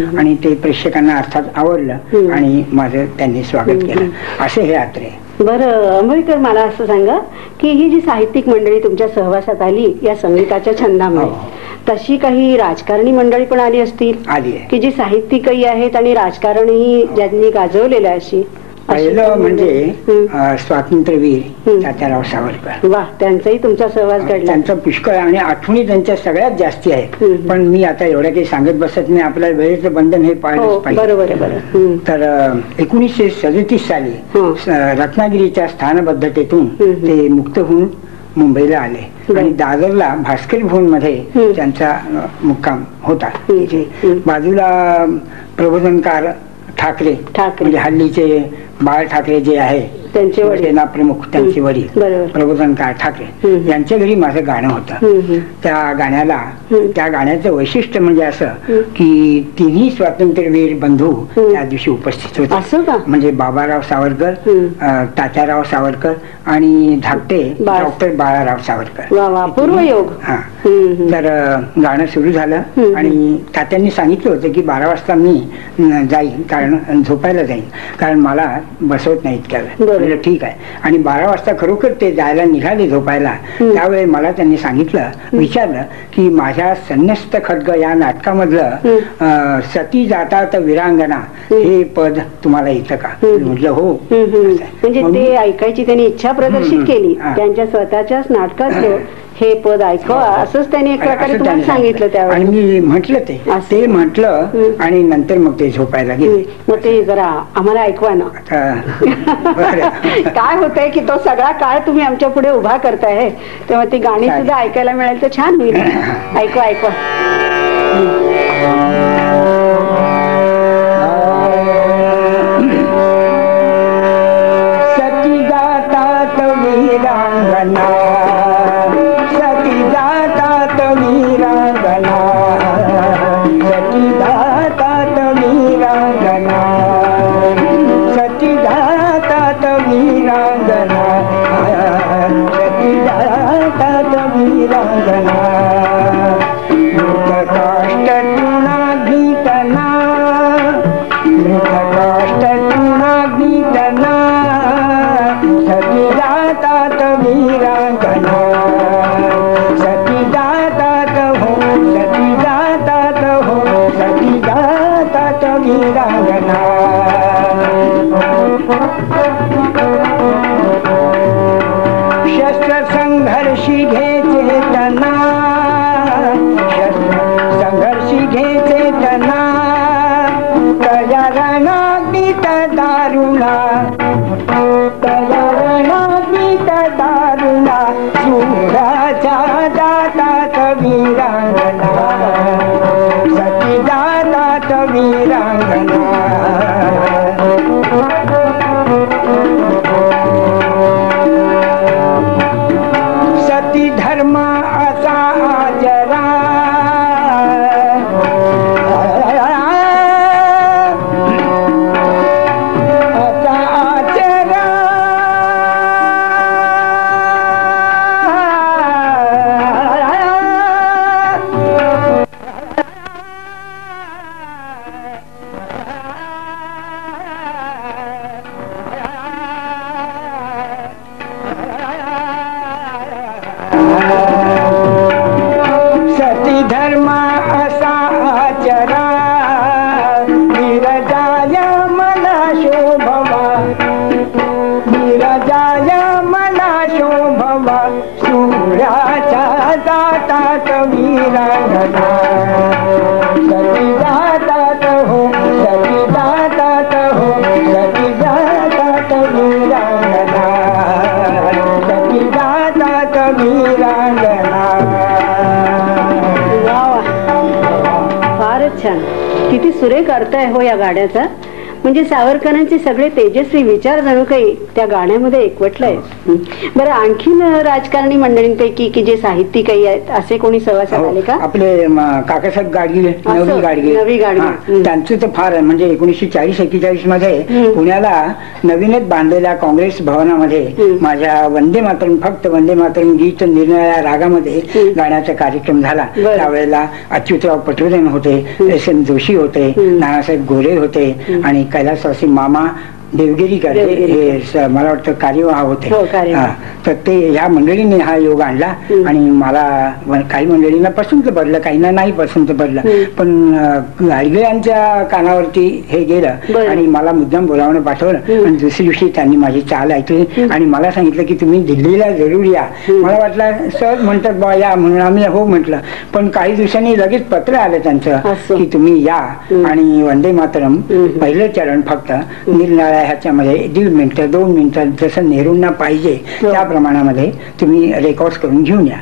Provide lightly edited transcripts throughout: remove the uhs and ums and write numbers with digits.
आणि ते प्रेक्षकांना अर्थात आवडलं आणि माझं त्यांनी स्वागत केलं. असे हे यात्रे. बरं अंबळकर, मला असं सांगा की ही जी साहित्यिक मंडळी तुमच्या सहवासात आली या संगीताच्या छंदामुळे, तशी काही राजकारणी मंडळी पण आली असतील आली की जी साहित्यिकही आहेत आणि राजकारणही ज्यांनी गाजवलेलं अशी? पहिलं म्हणजे स्वातंत्र्यवीर तात्याराव सावरकर. वा, त्यांचाही तुमचा सहवास घडला. त्यांचा पुष्कळ आणि आठवणी त्यांच्या सगळ्यात जास्ती आहेत. पण मी आता एवढ्या काही सांगत बसत नाही, आपल्याला वेळेचं बंधन हे पाळलंच पाहिजे. बरोबर आहे. तर 1937 साली रत्नागिरीच्या स्थानबद्धतेतून ते मुक्त होऊन मुंबईला आले आणि दादरला भास्कर भवन मध्ये त्यांचा मुक्काम होता. बाजूला प्रबोधनकार ठाकरे म्हणजे हल्लीचे बाळ ठाकरे जे आहे त्यांचे सेना प्रमुख, त्यांचे वडील प्रबोधनकार ठाकरे, यांच्या घरी माझं गाणं होतं. त्या गाण्याचं वैशिष्ट्य म्हणजे असं की तिन्ही स्वातंत्र्यवीर बंधू त्या दिवशी उपस्थित होते. म्हणजे बाबाराव सावरकर, तात्याराव सावरकर आणि धाकटे डॉक्टर बाळाराव सावरकर. पूर्वयोग. तर गाणं सुरू झालं आणि तात्यांनी सांगितलं होतं की 12 वाजता मी जाईन, कारण झोपायला जाईन, कारण मला बसवत नाही इतक्या वेळ. ठीक आहे. आणि 12 वाजता खरोखर ते जायला निघाले झोपायला. त्यावेळी मला त्यांनी सांगितलं, विचारलं की माझ्या संन्यस्त खड्ग या नाटकामधलं सती जातात विरांगना हे पद तुम्हाला येतं का? म्हटलं हो. म्हणजे ते ऐकायची त्यांनी इच्छा प्रदर्शित केली त्यांच्या स्वतःच्याच नाटकात हे पद ऐकवा, असंच त्यांनी एक प्रकारे तुम्हाला सांगितलं त्यावेळी. आणि मी म्हटलं ते म्हटलं आणि नंतर मग ते झोपायला गेले. मग ते जरा आम्हाला ऐकवा ना. काय होतंय की तो सगळा काळ तुम्ही आमच्या पुढे उभा करताय, तेव्हा ती गाणी सुद्धा ऐकायला मिळाल तर छान होईल. ऐकवा ऐकवा. सती जातात वीरांगना, सती जातात वीरांगना, सती जातात वीरांगना, सती जातात वीरांगना, सती जातात वीरांगना. मृत काष्ट तुणा गीतना, मृत काष्ट तुणा गीतना, सती जातात वीरांगना, सती जातात हो, सती जातात हो, सती जातात वीरांगना. शस्त्र संघर्षी घे चेतना, शस्त्र संघर्षी घे चेतना, तया रणाग्नीत दारुणा, तया रणाग्नीत दारुणा, सूराच्या जातात वीरांगना, सती जातात वीरांगना. सती धर्म असा आचरा, असा आचरा, सती धर्म असा आचरा, विरजाय मला शोभवा, विरजाय मला शोभवा, सूर्याच्या जातात वीरांगना, सती जातात हो, सती जातात हो, सती जातात वीरांगना, सती जातात वीरांगना. फारच छान, किती सुरेख अर्थ आहे हो या गाण्याचा. म्हणजे सावरकरांचे सगळे तेजस्वी विचार जणू काही त्या गाण्यामध्ये एकवटलंय. बरं, आणखीन राजकारणी मंडळींपैकी की जे साहित्यिकही आहेत असे कोणी सहवासात आले का? आपले काकासाहेब गाडगीळ, नवी गाडगीळ, त्यांचं तर फार म्हणजे 1940-41 मध्ये पुण्याला नवीनच बांधलेल्या काँग्रेस भवनामध्ये माझ्या वंदे मातरम, फक्त वंदे मातरम गीत निरनिराळ्या रागामध्ये गाण्याचा कार्यक्रम झाला. त्यावेळेला अच्युतराव पटवर्धन होते, S.N. जोशी होते, नानासाहेब गोरे होते आणि कैलासवासी मामा देवगिरीकर हे मला वाटतं कार्यवाह होते. तर ते ह्या मंडळींनी हा योग आणला आणि मला काही मंडळींना पसंत पडलं, काहींना नाही पसंत पडलं, पण गाडगिळांच्या कानावरती हे गेलं आणि मला मुद्दाम बोलावणं पाठवलं. आणि दुसऱ्या दिवशी त्यांनी माझी चाल ऐकली आणि मला सांगितलं की तुम्ही दिल्लीला जरूर या. मला वाटलं सहज म्हणतात बा या म्हणून आम्ही हो म्हटलं, पण काही दिवसांनी लगेच पत्र आलं त्यांचं की तुम्ही या आणि वंदे मातरम पहिलं चरण फक्त निरनिराळ्या ह्याच्यामध्ये 1.5 मिनिटं 2 मिनिटं जसं नेहरूंना पाहिजे त्या प्रमाणामध्ये तुम्ही रेकॉर्ड करून घेऊन या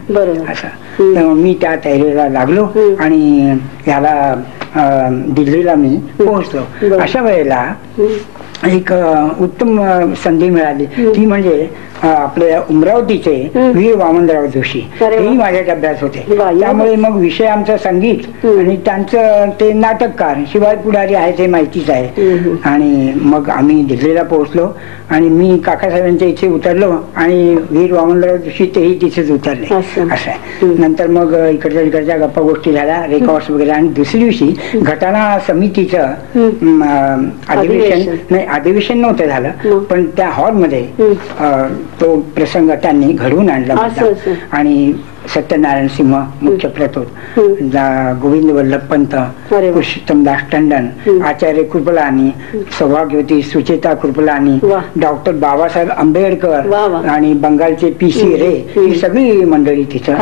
असं. तेव्हा मी त्या तयारीला लागलो आणि याला दिल्लीला मी पोहोचलो. अशा वेळेला एक उत्तम संधी मिळाली, ती म्हणजे आपल्या अमरावतीचे वीर वामनराव जोशी हेही माझ्या डब्यात होते. त्यामुळे मग विषय आमचा संगीत आणि त्यांचं ते नाटककार शिवाय पुढारी आहे ते माहितीच आहे. आणि मग आम्ही दिल्लीला पोहोचलो आणि मी काकासाहेबांच्या इथे उतरलो आणि वीर वामनराव जोशी तेही तिथेच उतरले. असं आहे. नंतर मग इकडच्या गप्पा गोष्टी झाल्या, रेकॉर्ड्स वगैरे. आणि दुसऱ्या दिवशी घटना समितीचं अधिवेशन नव्हतं झालं, पण त्या हॉलमध्ये तो प्रसंग त्यांनी घडवून आणला. आणि सत्यनारायण सिंह मुख्य प्रतोद, गोविंद वल्लभ पंत, पुरुषोत्तमदास टंडन, आचार्य कृपलानी, सौभाग्यवती सुचेता कृपलानी, डॉक्टर बाबासाहेब आंबेडकर आणि बंगालचे P.C. रे, ही सगळी मंडळी तिथं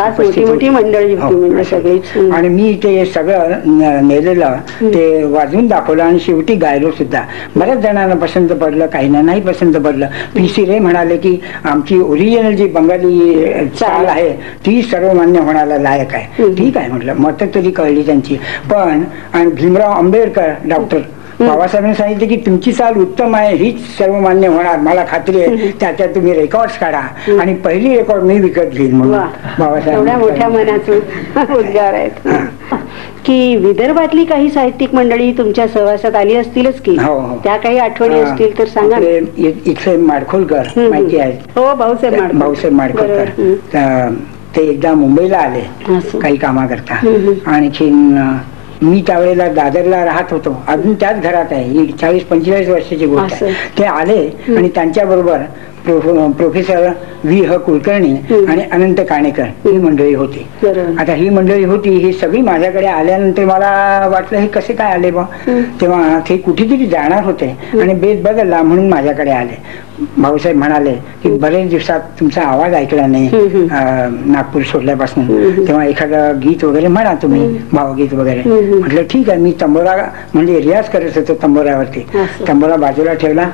आणि मी ते सगळं नेलेलं ते वाजवून दाखवलं आणि शेवटी गायलो सुद्धा. बऱ्याच जणांना पसंत पडलं, काहींना नाही पसंत पडलं. P.C. रे म्हणाले की आमची ओरिजिनल जी बंगाली चाल आहे ती सर्वमान्य होण्याला लायक आहे. ठीक आहे म्हटलं, मत तरी कळली त्यांची. पण आणि भीमराव आंबेडकर डॉक्टर बाबासाहेबांनी सांगितले की तुमची चाल उत्तम आहे, हीच सर्वमान्य होणार, मला खात्री आहे. त्याच्यात तुम्ही रेकॉर्ड काढा आणि पहिली रेकॉर्ड मी विकत घेईन म्हणून बाबासाहेब मोठ्या मनाचं उद्गार आहेत. की विदर्भातली काही साहित्यिक मंडळी तुमच्या सहवासात आली असतीलच की? त्या काही आठवणी असतील तर सांगा. इथे माडखोलकर माहिती आहे? हो, भाऊसाहेब माडखोलकर. ते एकदा मुंबईला आले काही कामाकरता. आणखी मी त्यावेळेला दादरला राहत होतो, अजून त्याच घरात आहे, 40-45 वर्षाची गोष्ट आहे. ते आले आणि त्यांच्या बरोबर प्रोफेसर V.H. कुलकर्णी आणि अनंत काणेकर ही मंडळी होती. आता ही मंडळी होती, ही सगळी माझ्याकडे आल्यानंतर मला वाटलं हे कसे काय आले बा. तेव्हा ते कुठेतरी जाणार होते आणि बेत बदलला म्हणून माझ्याकडे आले. भाऊसाहेब म्हणाले की बरेच दिवसात तुमचा आवाज ऐकला नाही नागपूर सोडल्यापासून, तेव्हा एखादं गीत वगैरे म्हणा तुम्ही, भावगीत वगैरे. म्हटलं ठीक आहे. मी तंबोरा म्हणजे रियाज करत होतो तंबोऱ्यावरती. तंबोरा बाजूला ठेवला,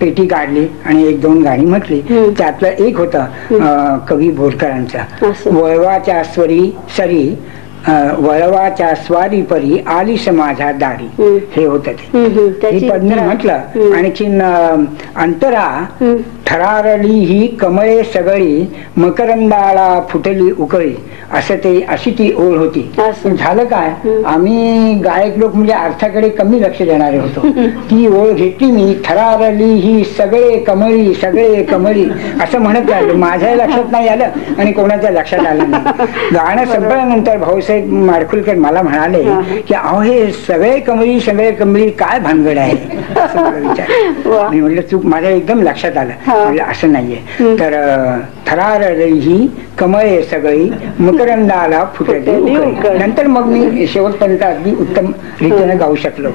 पेटी काढली आणि 1-2 गाणी म्हटली. त्यातलं एक होतं कवी बोरकरांचं, वळवाच्या स्वरी सरी वळवाच्या स्वारी परी आलीस माझ्या दारी, हे होत ते पद्मी म्हटलं. आणखीन अंतरा ठरारली ही कमळे सगळी मकरंदाला फुटली उकळी, असं ते अशी ती ओळ होती. झालं काय, आम्ही गायक लोक म्हणजे अर्थाकडे कमी लक्ष देणारे होतो. ती ओळ घेतली मी, ठरारली ही सगळे कमळी असं म्हणत राहिलो. माझ्या लक्षात नाही आलं आणि कोणाच्या लक्षात आलं नाही. गाणं संपल्यानंतर भाऊसाहेब माडखोलकर मला म्हणाले की अहो हे सगळे कमळी काय भानगड आहे असं मला विचार. मी म्हटलं चूक, माझ्या एकदम लक्षात आलं. असं नाहीये. तर थरारली ही कमळे सगळी मकरंदाला फुटली उकळी. नंतर मग मी शेवटपर्यंत अगदी उत्तम रीतीने गाऊ शकलो.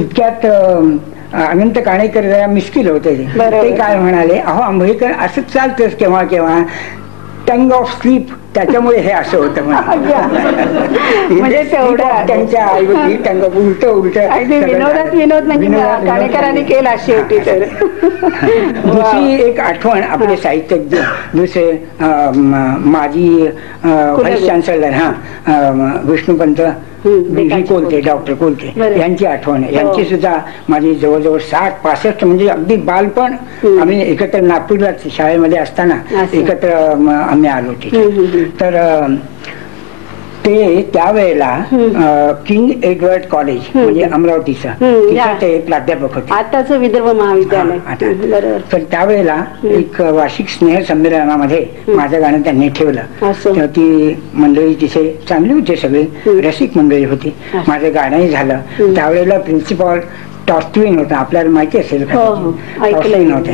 इतक्यात अनंत काणेकर जरा मिस्किल होते. ते काय म्हणाले, अहो आंबेडकर असंच चालतंच केव्हा केव्हा, टंग ऑफ स्लीप त्याच्यामुळे हे असं होतं म्हणजे त्यांच्या ऐवजी त्यांना उलट विनोदात विनोद म्हणजे काणेकरांनी केला शेवटी. तर दुसरी एक आठवण आपले साहित्यज्ञ दुसरे माजी vice chancellor Vishnupant Kolte, doctor Kolte यांची आठवण. यांची सुद्धा माझी जवळजवळ 60-65 म्हणजे अगदी बालपण आम्ही एकत्र नागपूरला शाळेमध्ये असताना एकत्र आम्ही आलो तिथे. तर ते त्यावेळेला किंग एडवर्ड कॉलेज म्हणजे अमरावतीचं तिथे ते प्राध्यापक होते, आताच विदर्भ महाविद्यालय. तर त्यावेळेला एक वार्षिक स्नेह संमेलनामध्ये माझं गाणं त्यांनी ठेवलं. तर ती मंडळी तिथे चांगली होती, सगळी रसिक मंडळी होती. माझं गाणंही झालं. त्यावेळेला प्रिन्सिपॉल टॉस्टविन होता, आपल्याला माहिती असेल का? टॉस्टविन होते.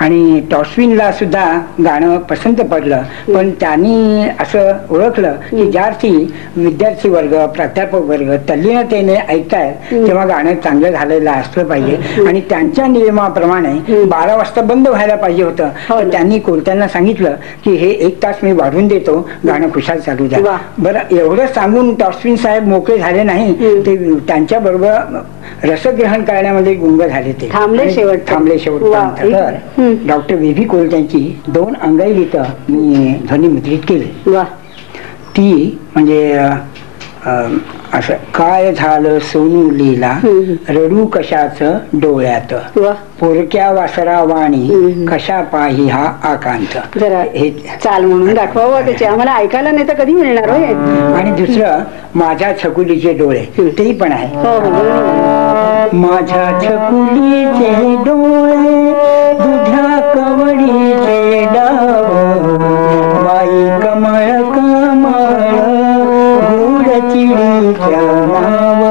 आणि टॉस्टविनला सुद्धा गाणं पसंत पडलं. पण त्यांनी असं ओळखलं की ज्यार्थी विद्यार्थी वर्ग, प्राध्यापक वर्ग तल्लीनतेने ऐकताय तेव्हा गाणं चांगलं झालेलं असलं पाहिजे आणि त्यांच्या नियमाप्रमाणे 12 वाजता बंद व्हायला पाहिजे होतं. तर त्यांनी कोलत्यांना सांगितलं की हे 1 तास मी वाढवून देतो, गाणं खुशाल चालू द्या. बरं, एवढं सांगून टॉस्टविन साहेब मोकळे झाले नाही. ते त्यांच्या बरोबर रसग्रहण करण्यामध्ये गुंग झाले. ते थांबले शेवट. डॉक्टर VV कोलत्यांची 2 अंगाई मी ध्वनिमुद्रित केली. ती म्हणजे असं, काय झालं सोनू लीला रडू कशाचं डोळ्यात, पोरक्या वासरा वाणी कशा पाही हा आकांत. हे चाल म्हणून दाखवावं त्याचे, आम्हाला ऐकायला नाही तर कधी मिळणार. आणि दुसरं माझ्या छकुलीचे डोळे, तेही पण आहे. माझ्या छकुलीचे डोळे दुधा कवडीचे डाव, बाई कमळ कमळ गूढ चिडीच्या नाव,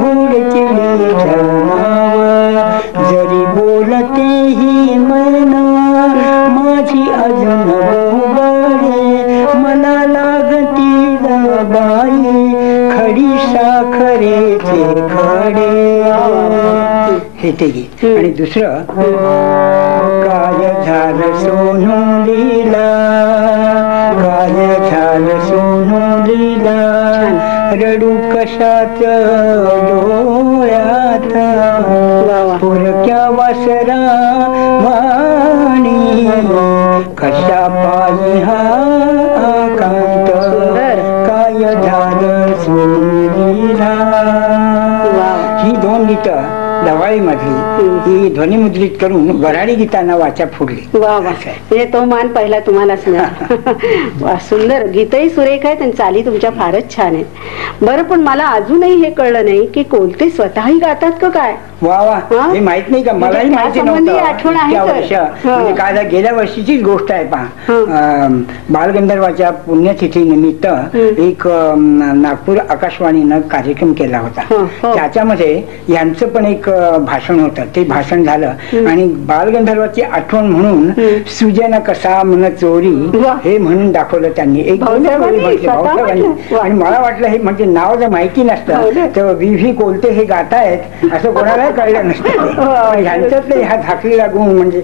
गूढ चिडीच्या नाव. जरी बोलतेही मना माझी अजून बहुबडे, मला लागती बाई खडी साखरेचे खडे. हे ते गीत. आणि दुसरं, काय झालं सोनू लीला, काय झालं सोनू लीला रडू कशाच डोळ्यात, पोरक्या वासरा वाणी कशा पायी हा आकांत, काय झालं सोनू लीला. ही 2 गीतं दवाई मधली ही ध्वनिमुद्रित करून वऱ्हाडी गीतांना वाचा फोडली. म्हणजे तो मान पहिला तुम्हालाच मिळाला. सुंदर गीतही सुरेख आहेत आणि चाली तुमच्या फारच छान आहेत. बरं, पण मला अजूनही हे कळलं नाही की कोलते स्वतःही गातात का काय? हे माहित नाही का? मलाही माहिती नव्हतं. आठवण आहे म्हणजे काय, गेल्या वर्षीचीच गोष्ट आहे पहा. बालगंधर्वाच्या पुण्यतिथी निमित्त एक नागपूर आकाशवाणीनं कार्यक्रम केला होता. त्याच्यामध्ये यांचं पण एक भाषण होतं. ते भाषण झालं आणि बालगंधर्वाची आठवण म्हणून सुजन कसा मन चोरी हे म्हणून दाखवलं त्यांनी. एक आणि मला वाटलं हे म्हणजे नाव जर माहिती नसतं तर VV कोलते हे गातायत असं कोणाला कळलं नसतं. ह्यांच्यातले हा झाकलेला गुण म्हणजे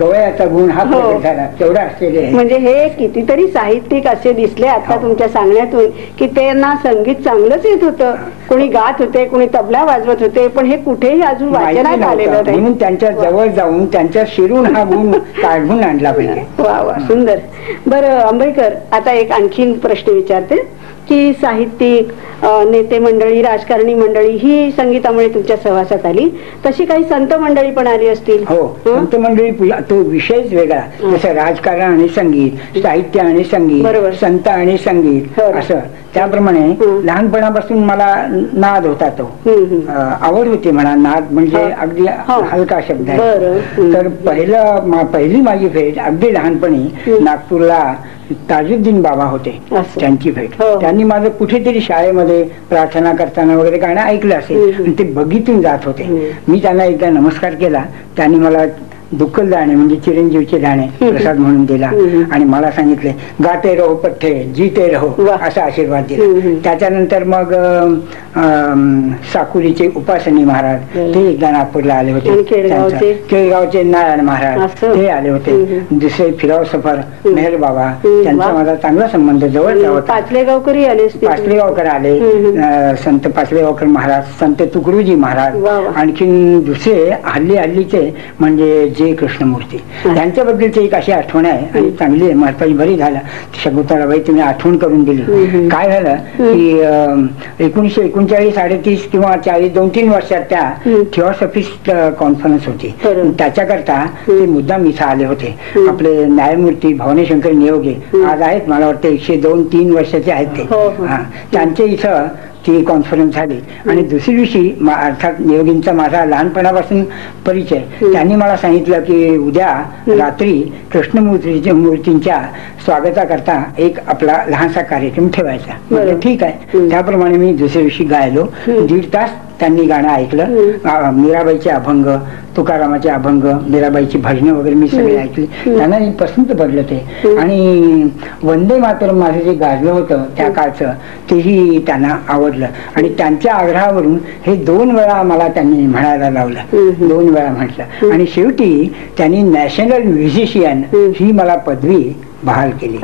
गवयाचा गुण हा झाला तेवढा असलेले. म्हणजे हे कितीतरी साहित्यिक असे दिसले आता तुमच्या सांगण्यातून की त्यांना संगीत चांगलंच येत होतं. कोणी गात होते, कोणी तबला वाजवत होते, पण हे कुठेही अजून वाचनात आलेलं नाही. म्हणून त्यांच्या जवळ जाऊन त्यांच्या शिरून हा गुण काढून आणला पाहिजे. वा वा, सुंदर. बरं आंबेकर, आता एक आणखीन प्रश्न विचारते की साहित्यिक नेते मंडळी, राजकारणी मंडळी ही संगीतामुळे तुमच्या सहवासात आली, तशी काही संत मंडळी पण आली असतील? हो, संत मंडळी तो विषयच वेगळा. जसं राजकारण आणि संगीत, साहित्य आणि संगीत, संत आणि संगीत असं. त्याप्रमाणे लहानपणापासून मला नाद होता, तो आवड होती म्हणा. नाद म्हणजे अगदी हलका शब्द आहे. तर पहिली माझी भेट अगदी लहानपणी नागपूरला ताजुद्दीन बाबा होते, त्यांची भेट. त्यांनी माझं कुठेतरी शाळेमध्ये प्रार्थना करताना वगैरे गाणं ऐकलं असेल आणि ते बघितून जात होते. मी त्यांना एकदा नमस्कार केला. त्यांनी मला दुक्कल दाणे म्हणजे चिरंजीवचे दाणे प्रसाद म्हणून दिला आणि मला सांगितले गाते रहो पठ्ठे जीते रहो असा आशीर्वाद दिला. त्याच्यानंतर मग साकुरीचे उपासनी महाराज ते एकदा नागपूरला आले होते. केळगावचे नारायण महाराज ते आले होते. दुसरे फिलॉसॉफर मेहर बाबा, त्यांचा माझा चांगला संबंध जवळचा होता. पाचलेगावकर आले, संत पाचलेगावकर महाराज, संत तुकडोजी महाराज, आणखीन दुसरे हल्लीचे म्हणजे जे कृष्णमूर्ती, त्यांच्याबद्दलची एक अशी आठवण आहे आणि चांगली महत्वाची बरी झालं. शकुंतलाबाई तुम्ही आठवण करून दिली. काय झालं की 1939 38 किंवा 40 2-3 वर्षात त्या थिओसॉफिस्ट कॉन्फरन्स होती. त्याच्याकरता ते मुद्दाम इथं आले होते. आपले न्यायमूर्ती भवानीशंकर नियोगे आज आहेत, मला वाटतं 102-3 वर्षाचे आहेत ते. त्यांच्या इथं ती कॉन्फरन्स झाली आणि दुसऱ्या दिवशी अर्थात नियोगींचा माझा लहानपणापासून परिचय. त्यांनी मला सांगितलं की उद्या रात्री कृष्णमूर्तींच्या स्वागताकरता एक आपला लहानसा कार्यक्रम ठेवायचा. म्हणजे ठीक आहे. त्याप्रमाणे मी दुसऱ्या दिवशी गायलो. 1.5 तास त्यांनी गाणं ऐकलं. मीराबाईचे अभंग, तुकारामाचे अभंग, मीराबाईची भजनं वगैरे मी सगळे ऐकली. त्यांना पसंत पडलं ते. आणि वंदे मातरम माझं जे गाजलं होतं त्या काळचं तेही त्यांना आवडलं आणि त्यांच्या आग्रहावरून हे 2 वेळा मला त्यांनी म्हणायला लावलं. 2 वेळा म्हटलं आणि शेवटी त्यांनी नॅशनल म्युझिशियन ही मला पदवी बहाल केली.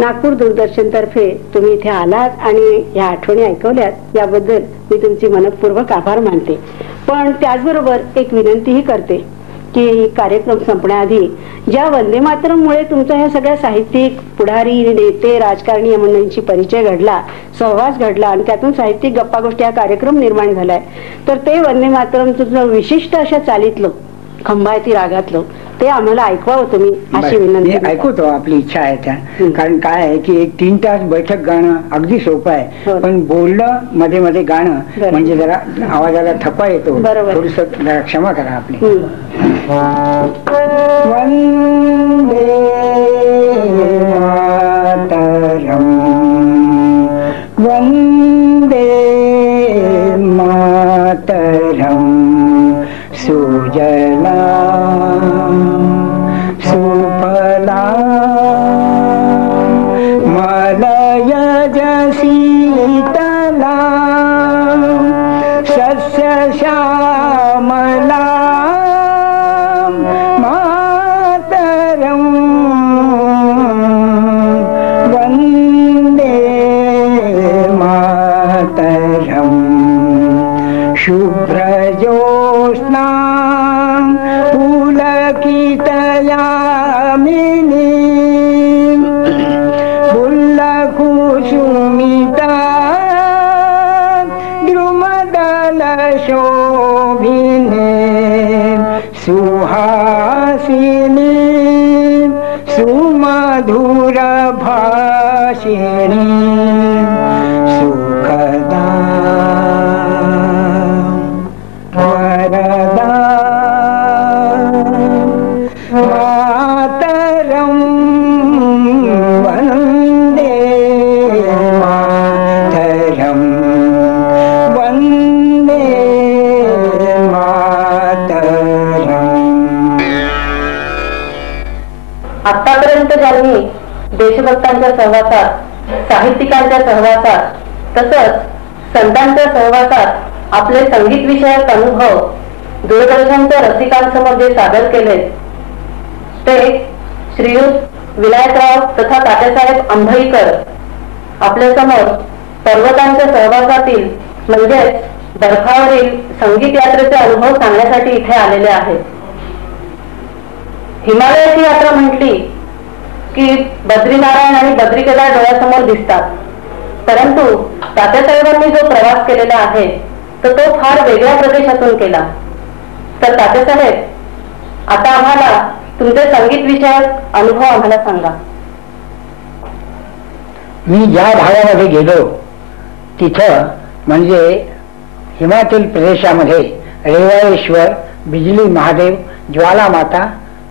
नागपूर दूरदर्शन तर्फे तुम्ही इथे आलात आणि या आठवणी ऐकवल्यात याबद्दल मी तुमची मनपूर्वक आभार मानते. पण त्याचबरोबर एक विनंतीही करते की कार्यक्रम संपण्याआधी ज्या वंदे मातरममुळे तुमचा ह्या सगळ्या साहित्यिक पुढारी, नेते, राजकारणी या मंडळींची परिचय घडला, सहवास घडला आणि त्यातून साहित्यिक गप्पा गोष्टी हा कार्यक्रम निर्माण झालाय, तर ते वंदे मातरमचं विशिष्ट अशा चालीतलं खंबायती रागातलं ते आम्हाला ऐकवावं तुम्ही अशी विनंती. ऐकवतो, आपली इच्छा आहे त्या. कारण काय आहे की 1-3 तास बैठक गाणं अगदी सोपं आहे, पण बोलणं मध्ये मध्ये गाणं म्हणजे जरा आवाजाला थप्पा येतो. थोडस जरा क्षमा करा आपली. वंदे मातरम, वंदे मातरम, सुजला सुफला मलयज शीतला सस्य श्यामला मातरम, वंदे मातरम, शुभ्र ज्योत्स्ना पुलकितयामिनी बुल्लकुसुमिता द्रुमदल शोभिने सुहासिनी सुमधुर भाषिणी सुखदा वरदा मातरम, वंदे मातरम, वंदे मातरम. आतापर्यंत ज्यांनी देशभक्तांच्या सहवासात, साहित्यिकांच्या सहवासात तसंच संतांच्या सहवासात आपले संगीत विषयक अनुभव दूरदर्शनच्या रसिकांसमोर जे सादर केले ते श्रीयुत विनायकराव तथा तात्यासाहेब अंभईकर आपल्या समोर पर्वतांच्या सहवासातील म्हणजेच बर्फावरील संगीत यात्रेचे अनुभव सांगण्यासाठी इथे आलेले आहेत. हिमालयाची यात्रा म्हटली की बद्रीनारायण आणि बद्री केदार डोळ्यासमोर दिसतात, परंतु तात्यासाहेबांनी जो प्रवास केलेला आहे तर तो फार वेगळ्या प्रदेशातून केला. तर तात्यासाहेब, आता आम्हाला तुमचे संगीत विषयक अनुभव आम्हाला सांगा. मी ज्या भागामध्ये गेलो तिथं म्हणजे हिमाचल प्रदेशामध्ये रेवाळेश्वर, बिजली महादेव, ज्वालामाता,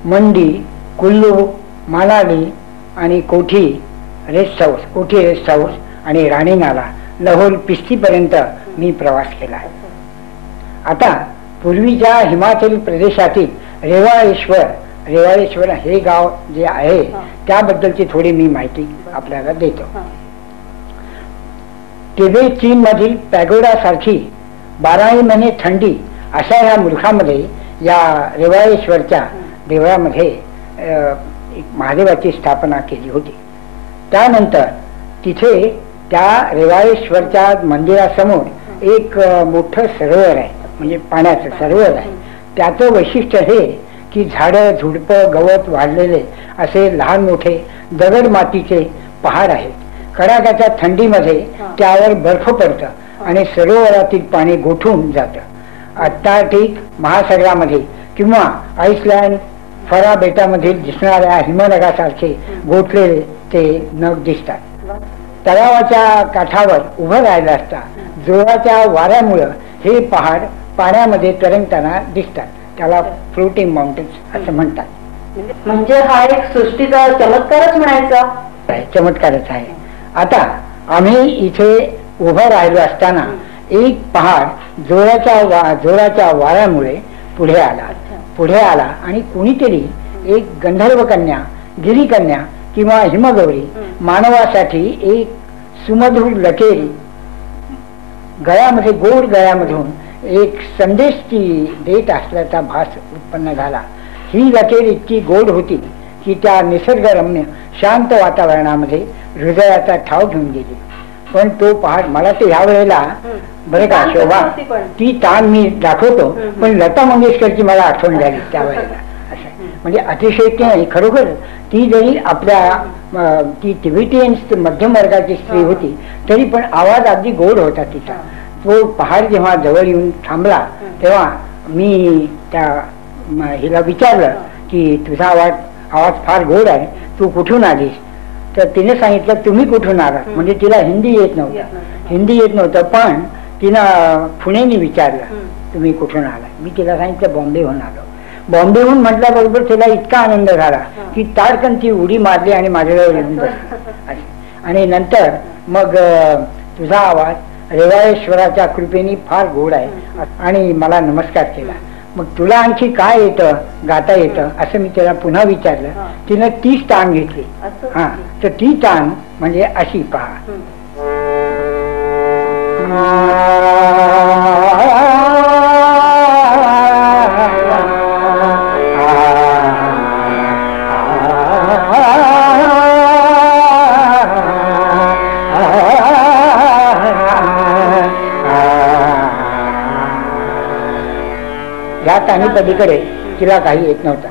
मंडी, कुल्लू, मनाली आणि कोठी रेस्ट हाऊस आणि राणीनाला, लाहोर, पिस्तीपर्यंत मी प्रवास केला. आता पूर्वीच्या हिमाचल प्रदेशातील रेवाळेश्वर हे गाव जे आहे त्याबद्दलची थोडी मी माहिती आपल्याला देतो. तिबेट चीन मधील पॅगोडा सारखी 12 महिने थंडी अशा ह्या मुलखामध्ये या रेवाळेश्वरच्या देवळामध्ये महादेवाची स्थापना केली होती. त्यानंतर तिथे त्या रेवाळेश्वरच्या मंदिरासमोर एक मोठं सरोवर आहे, म्हणजे पाण्याचं सरोवर आहे. त्याचं वैशिष्ट्य हे की झाडं झुडपं गवत वाढलेले असे लहान मोठे दगड मातीचे पहाड आहेत. कडाक्याच्या थंडीमध्ये त्यावर बर्फ पडतं आणि सरोवरातील पाणी गोठून जातं. अट्लांटिक महासागरामध्ये किंवा आईसलँड फरा बेटामधील दिसणाऱ्या हिमनगासारखे गोठलेले ते नग दिसतात. तलावाच्या काठावर उभं राहिलं असता जोराच्या वाऱ्यामुळं हे पहाड पाण्यामध्ये तरंगताना दिसतात. त्याला फ्लोटिंग माउंटेन्स असं म्हणतात. म्हणजे हा एक सृष्टीचा चमत्कारच म्हणायचा. चमत्कारच आहे. आता आम्ही इथे उभं राहिलो असताना एक पहाड जोराच्या वाऱ्यामुळे पुढे आला आणि कुणीतरी एक गंधर्व कन्या, गिरीकन्या किंवा हिमगौरी मानवासाठी एक सुमधुर लकेरी गळ्यामध्ये, गोड गळ्यामधून एक संदेश ती देत असल्याचा भास उत्पन्न झाला. ही लकेर इतकी गोड होती की त्या निसर्गरम्य शांत वातावरणामध्ये हृदयाचा ठाव घेऊन गेली. पण तो पहाड मला ते ह्या वेळेला बरं का शोभा, ती ताण मी दाखवतो, पण लता मंगेशकरची मला आठवण झाली त्यावेळेला. असं म्हणजे अतिशय नाही, खरोखर ती जरी आपल्या ती तिबेटियन मध्यम वर्गाची स्त्री होती तरी पण आवाज अगदी गोड होता तिचा. तो पहाड जेव्हा जवळ येऊन थांबला तेव्हा मी त्या हिला विचारलं की तुझा आवाज फार गोड आहे, तू कुठून आलीस? तर तिने सांगितलं तुम्ही कुठून आलात. म्हणजे तिला हिंदी येत नव्हतं, पण तिनं पुणेनी विचारलं तुम्ही कुठून आला. मी तिला सांगितलं बॉम्बेहून आलो. बॉम्बेहून म्हटल्याबरोबर तिला इतका आनंद झाला की ताडकन ती उडी मारली आणि माझ्याजवळ येऊन बसली. आणि नंतर मग तुझा आवाज रेवाळेश्वराच्या कृपेने फार गोड आहे आणि मला नमस्कार केला. मग तुला आणखी काय येतं, गाता येतं असं मी तिला पुन्हा विचारलं. तिनं 30 तान घेतली. हा, तर ती तान म्हणजे अशी पहा. आणि पलीकडे तिला काही येत नव्हता.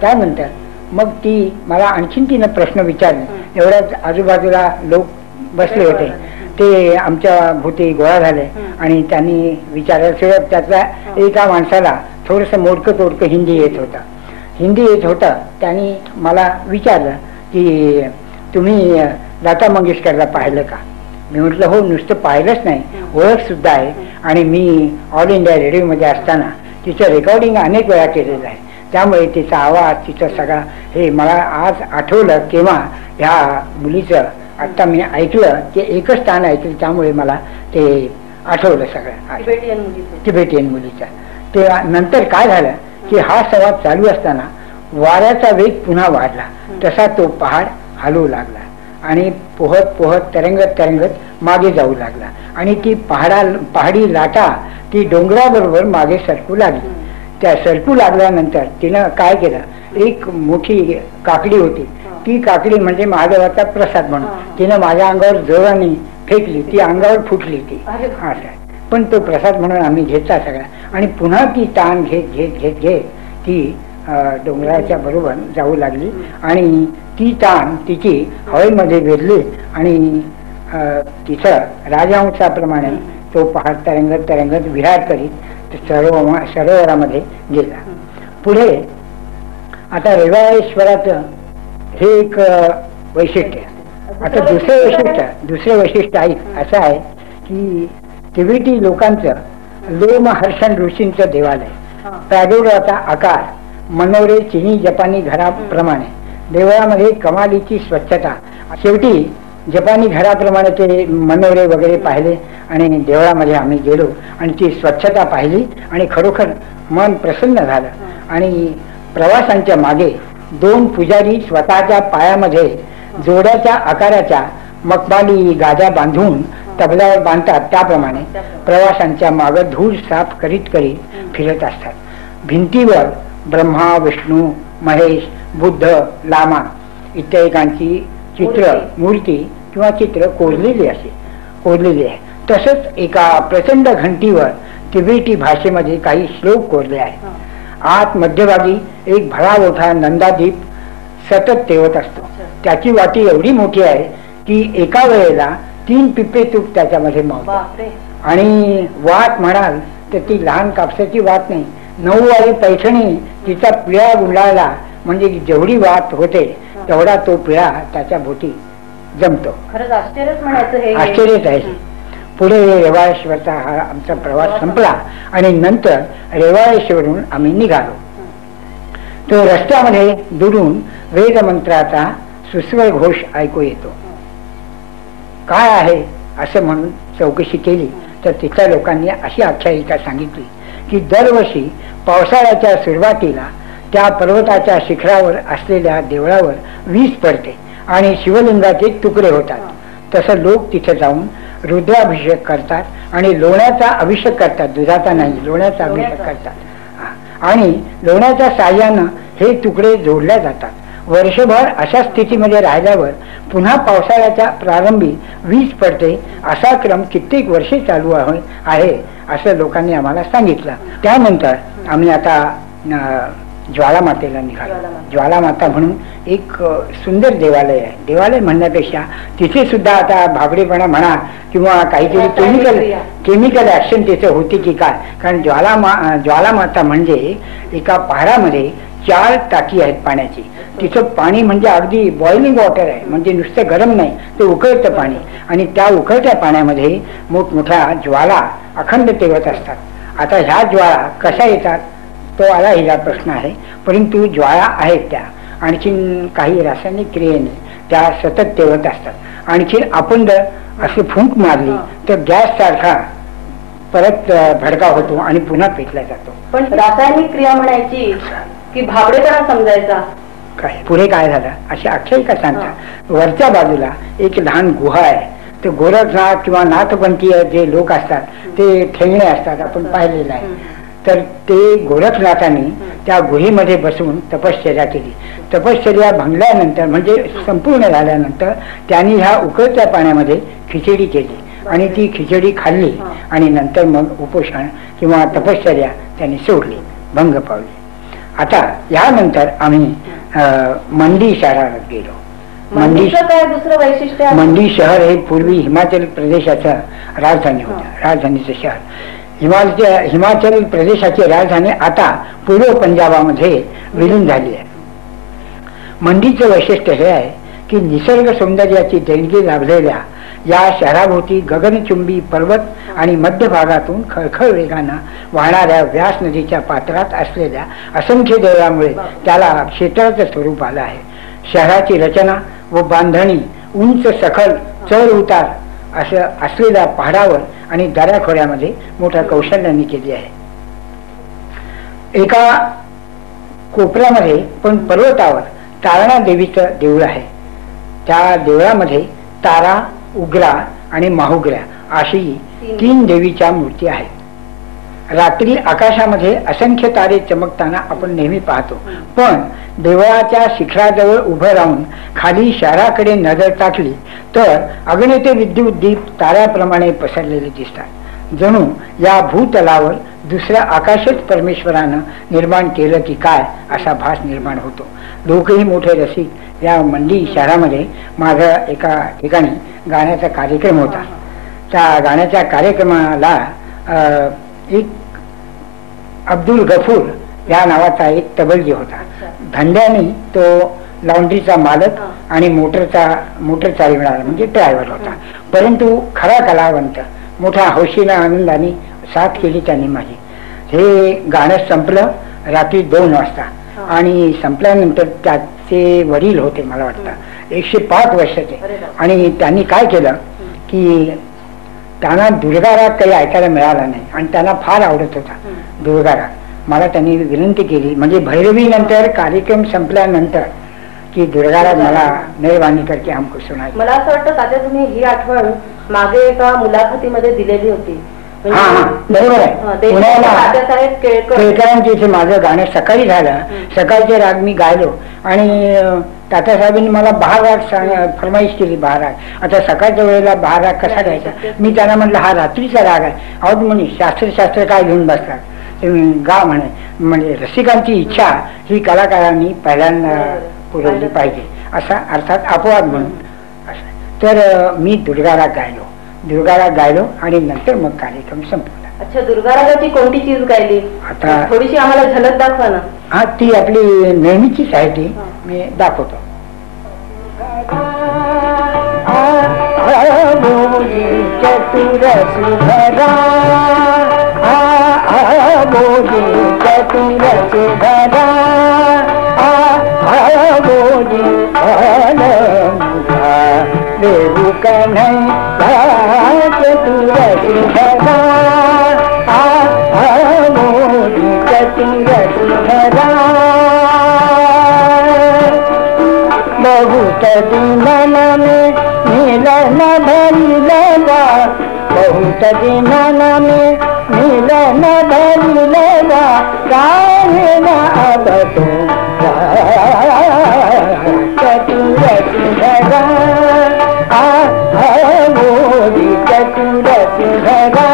त्यानंतर मग ती मला आणखीन तिनं प्रश्न विचारले. एवढ्याच आजूबाजूला लोक बसले होते, ते आमच्या भोवती गोळा झाले आणि त्यांनी विचारलं. त्यातल्या एका माणसाला थोडंसं मोडकं तोडकं हिंदी येत होतं. त्यांनी मला विचारलं की तुम्ही लता मंगेशकरला पाहिलं का? मी म्हटलं हो, नुसतं पाहिलंच नाही, ओळख सुद्धा आहे आणि मी ऑल इंडिया रेडिओमध्ये असताना तिचं रेकॉर्डिंग अनेक वेळा केलेलं आहे. त्यामुळे तिचा आवाज, तिचं सगळा हे मला आज आठवलं. केव्हा ह्या मुलीचं आता मी ऐकलं ते एकच स्थान ऐकलं, त्यामुळे मला ते आठवलं सगळं तिबेटियन मुलीचं. ते नंतर काय झालं की हा संवाद चालू असताना वाऱ्याचा वेग पुन्हा वाढला. तसा तो पहाड हलू लागला आणि पोहत तरंगत मागे जाऊ लागला आणि ती पहाडी लाटा ती डोंगराबरोबर मागे सरकू लागली. त्या सरकू लागल्यानंतर तिनं काय केलं, एक मोठी काकडी होती, ती काकडी म्हणजे महादेवाचा प्रसाद म्हणून तिनं माझ्या अंगावर जोराने फेकली. ती अंगावर फुटली ती. पण तो प्रसाद म्हणून आम्ही घेतला सगळा आणि पुन्हा ती ताण घेत ती डोंगराच्या बरोबर जाऊ लागली आणि ती ताण तिची हवेमध्ये वेधली आणि तिथं राजहंसाप्रमाणे तो पहाड तरंगत विहार करीत सरोवरामध्ये गेला. पुढे आता रेवाळेश्वराचं हे एक वैशिष्ट्य. आता दुसरं वैशिष्ट्य असं आहे की तिबेटी लोकांचं लोमहर्षण ऋषींचं देवालय. पॅगोडाचा आकार मनोरे चिनी जपानी घराप्रमाणे, देवळामध्ये कमालीची स्वच्छता. शेवटी जपानी घराप्रमाणे ते मनोरे वगैरे पाहिले आणि देवळामध्ये आम्ही गेलो आणि ती स्वच्छता पाहिली आणि खरोखर मन प्रसन्न झालं. आणि प्रवासांच्या मागे 2 पुजारी स्वतःच्या पायामध्ये जोड्याच्या आकाराच्या मखमाली गाद्या बांधून तबल्यावर बांधतात त्याप्रमाणे प्रवाशांच्या मागे धूळ साफ करीत करीत फिरत असतात. भिंतीवर ब्रह्मा, विष्णू, महेश, बुद्ध, लामा इत्यादिकांची चित्र, मूर्ती किंवा चित्र कोरलेली आहे. तसंच एका प्रचंड घंटीवर तिबेटी भाषेमध्ये काही श्लोक कोरले आहेत. आत मध्यभागी एक भरामोठा नंदादीप सतत तेवत असतो. त्याची वाटी एवढी मोठी आहे की एका वेळेला 3 पिपे तूप त्याच्यामध्ये मावतात. आणि वात म्हणाल तर ती लहान कापसाची वात नाही, 9 वारी पैठणी तिचा पिळा गुंडाळला म्हणजे जेवढी वात होते तेवढा तो पिळा त्याच्या भोवती जमतो. आश्चर्यच आहे. पुढे रेवाळेश्वरचा हा आमचा प्रवास संपला आणि नंतर रेवाळेश्वरून आम्ही निघालो. तो रस्त्यामध्ये दुरून वेदमंत्राचा सुस्वर घोष ऐकू येतो. काय आहे असं म्हणून चौकशी केली तर तिथल्या लोकांनी अशी आख्यायिका सांगितली की दरवर्षी पावसाळ्याच्या सुरुवातीला त्या पर्वताच्या शिखरावर असलेल्या देवळावर वीज पडते आणि शिवलिंगाचे तुकडे होतात. तसं लोक तिथे जाऊन रुद्राभिषेक करतात आणि लोण्याचा अभिषेक करतात. दुधाचा नाही, लोण्याचा अभिषेक करतात आणि लोण्याच्या साह्यानं हे तुकडे जोडल्या जातात. वर्षभर अशा स्थितीमध्ये राहिल्यावर पुन्हा पावसाळ्याच्या प्रारंभी वीज पडते. असा क्रम कित्येक वर्षे चालू आहे असं लोकांनी आम्हाला सांगितलं. त्यानंतर आम्ही आता ज्वालामातेला निघालो. ज्वालामाता म्हणून एक सुंदर देवालय आहे. देवालय म्हणण्यापेक्षा तिथे सुद्धा आता भाबडेपणा म्हणा किंवा काहीतरी केमिकल ऍक्शन तिथे होती की काय, कारण ज्वालामाता म्हणजे एका पहाडामध्ये 4 टाकी आहेत पाण्याची. तिचं पाणी म्हणजे अगदी बॉइलिंग वॉटर आहे, म्हणजे नुसतं गरम नाही, ते उकळतं पाणी. आणि त्या उकळत्या पाण्यामध्ये मोठमोठ्या ज्वाला अखंड तेवत असतात. आता ह्या ज्वाळा कशा येतात तो आला हिला प्रश्न आहे, परंतु ज्वाळा आहेत त्या आणखीन काही रासायनिक क्रियेने त्या सतत तेवत असतात. आणखीन आपण जर अशी फूंक मारली तर गॅस सारखा परत भडका होतो आणि पुन्हा पेटला जातो. पण रासायनिक क्रिया म्हणायची की भाबडेपणा समजायचा काय? पुढे काय झालं अशी आख्यायिका सांगतात. वरच्या बाजूला एक लहान गुहा आहे. ते गोरखनाथ किंवा नाथपंथीय जे लोक असतात ते ठेंगणे असतात, आपण पाहिलेलं आहे. तर ते गोरखनाथांनी त्या गुहेमध्ये बसून तपश्चर्या केली. तपश्चर्या भंगल्यानंतर म्हणजे संपूर्ण झाल्यानंतर त्यांनी ह्या उकळत्या पाण्यामध्ये खिचडी केली आणि ती खिचडी खाल्ली आणि नंतर मग उपोषण किंवा तपश्चर्या त्यांनी सोडली, भंग पावली. आता यानंतर आम्ही मंडी शहरात गेलो. मंडी शहर हे पूर्वी हिमाचल प्रदेशाचं राजधानी होतं, राजधानीचं शहर. हिमाचल प्रदेशाची राजधानी आता पूर्व पंजाबामध्ये विलीन झाली आहे. मंडीचं वैशिष्ट्य हे आहे की निसर्ग सौंदर्याची देणगी लाभलेल्या या शहराभोवती गगनचुंबी पर्वत आणि मध्य भागातून खळखळ वेगानं वाहणाऱ्या व्यास नदीच्या पात्रात असलेल्या असंख्य देवळामुळे त्याला क्षेत्राचं स्वरूप आलं आहे. शहराची रचना व बांधणी उंच सखल चढ उतार असं असलेल्या पहाडावर आणि दऱ्याखोऱ्यामध्ये मोठ्या कौशल्याने केली आहे. एका कोपऱ्यामध्ये पण पर्वतावर तारणा देवीचं देऊळ आहे. त्या देवळामध्ये तारा, उग्रा आणि माहुग्र्या अशी 3 देवीच्या मूर्ती आहेत. रात्री आकाशामध्ये असंख्य तारे चमकताना आपण नेहमी पाहतो, पण देवळाच्या शिखराजवळ उभं राहून खाली शहराकडे नजर टाकली तर अगणित विद्युत दीप ताऱ्याप्रमाणे पसरलेले दिसतात. जणू या भूतलावर दुसऱ्या आकाशच परमेश्वरानं निर्माण केलं की काय असा भास निर्माण होतो. लोकही मोठे रसिक या मंडी शहरामध्ये. माझा एका ठिकाणी गाण्याचा कार्यक्रम होता. त्या गाण्याच्या कार्यक्रमाला एक अब्दुल गफूर या नावाचा एक तबलजी होता. धंद्याने तो लॉन्ड्रीचा मालक आणि मोटर चालविणारा म्हणजे ड्रायव्हर होता, परंतु खरा कलावंत. मोठ्या हौशीने आनंदाने साथ केली त्यांनी माझी. हे गाणं संपलं रात्री 2 वाजता आणि संपल्यानंतर त्याचे वडील होते, मला वाटतं 105 वर्षाचे, आणि त्यांनी काय केलं की त्यांना दुर्गा राग काही ऐकायला मिळाला नाही आणि त्यांना फार आवडत होता दुर्गा राग. मला त्यांनी विनंती केली, म्हणजे भैरवी नंतर कार्यक्रम संपल्यानंतर की दुर्गाराज मला मेहरबानी करके हमको सुनाई. मला असं वाटतं तात्या तुम्ही ही आठवण मागे एका मुलाखतीमध्ये दिलेली होती. हा बरोबर आहे. पुण्याला केळकरांची इथे माझं गाणं सकाळी झालं. सकाळचे राग मी गायलो आणि तात्यासाहेबांनी मला बहार राग फरमाईश केली. बहार राग आता सकाळच्या वेळेला बहार राग कसा गायचा. मी त्यांना म्हटलं हा रात्रीचा राग आहे. अहो म्हणे शास्त्र काय घेऊन बसतात गा म्हणे. म्हणजे रसिकांची इच्छा ही कलाकारांनी पहिल्यांदा पुरवली पाहिजे असा अर्थात अपवाद म्हणून असं. तर मी दुर्गाराग गायलो आणि नंतर मग कार्यक्रम संपला. अच्छा दुर्गारागाची कोणती चीज गायली आता थोडीशी आम्हाला झलक दाखवा ना. हा ती आपली नेहमीचीच आहे ती मी दाखवतो. चतुर सुधरा चतुर सुधरा देऊ कन्हैया चतुर सुधरा मोदी चतुर सुधरा बहुत दिनन में मिलन भरिलवा बहुत दिनन में मिलन भरिलवा काहे न अब तो चतुर सुधरा मोदी चतुर सुधरा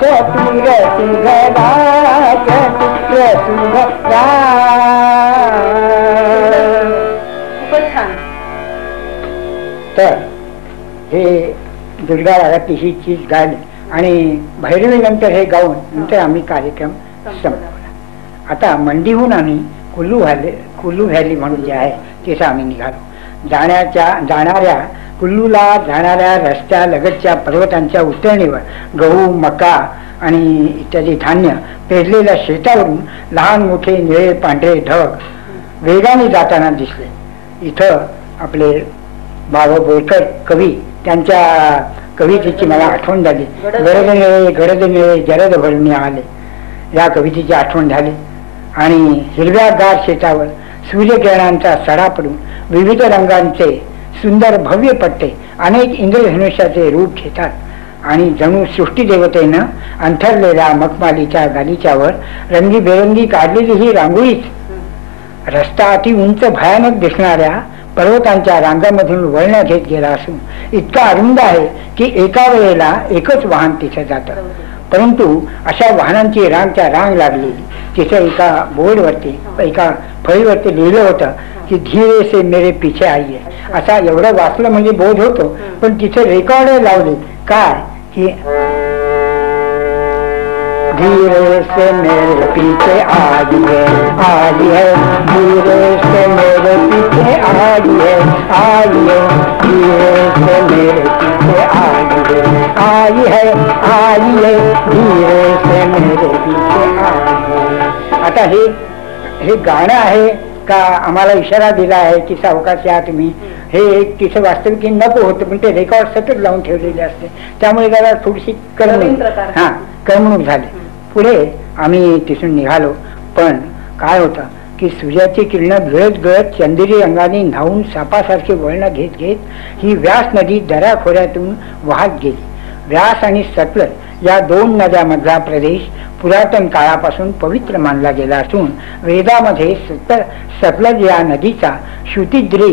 चतुर सुधरा चतुर सुधरा. खूपच छान. तर हे दुर्गारागाची ही चीज गायली आणि भैरवी नंतर हे गाऊन नंतर आम्ही कार्यक्रम संपवला. आता मंडीहून आम्ही कुल्लू व्हॅली म्हणून जे आहे तिथं आम्ही निघालो. कुल्लूला जाणाऱ्या रस्त्या लगतच्या पर्वतांच्या उतरणीवर गहू मका आणि इत्यादी धान्य पेरलेल्या शेतावरून लहान मोठे निळे पांढरे ढग वेगाने जाताना दिसले. इथं आपले बाबा बोरकर कवी त्यांच्या कवितेची मला आठवण झाली. गरज निळे जरद भरणे आले या कवितेची आठवण झाली. आणि हिरव्यागार शेतावर सूर्यकिरणांचा सडा पडून विविध रंगांचे सुंदर भव्य पट्टे अनेक इंद्रधनुष्याचे रूप घेतात आणि जणू सृष्टीदेवतेनं अंथरलेल्या मखमालीच्या गालीच्यावर रंगीबेरंगी काढलेली ही रांगोळीच. रस्ता अति उंच भयानक दिसणाऱ्या पर्वतांच्या रांगामधून वळण घेत गेला असून इतका अरुंद आहे की एका वेळेला एकच वाहन तिथे जातं. परंतु अशा वाहनांची रांगच्या रांग लागलेली. तिथे एका बोर्डवरती एका फळीवरती लिहिलं होतं की धीरे से मेरे पीछे आइए. असा एवढं वाचलं म्हणजे बोध होतो. पण तिथे रेकॉर्ड लावले काय की धीरे से मेरे पीछे आइए आइए धीरे से मेरे पीछे आइए आइए धीरे से मेरे पीछे आइए आइए आइए धीरे से मेरे पीछे आइए. आता हे गाणं आहे का आम्हाला इशारा दिला आहे की सावकाश या तुम्ही. हे एक तिथे वास्तविक नको होतं पण ते रेकॉर्ड सतत लावून ठेवलेले असते त्यामुळे त्याला थोडीशी करमणूक झाली. पुढे आम्ही तिथून निघालो. पण काय होतं की सूर्याची किरणं गळत गळत चंदेरी रंगाने न्हावून सापासारखे वळण घेत घेत ही व्यास नदी दऱ्याखोऱ्यातून वाहत गेली. व्यास आणि सतलज या दोन नद्यामधला प्रदेश पुरातन काळापासून पवित्र मानला गेला असून वेदामध्ये सतलज या नदीचा श्रुतिद्री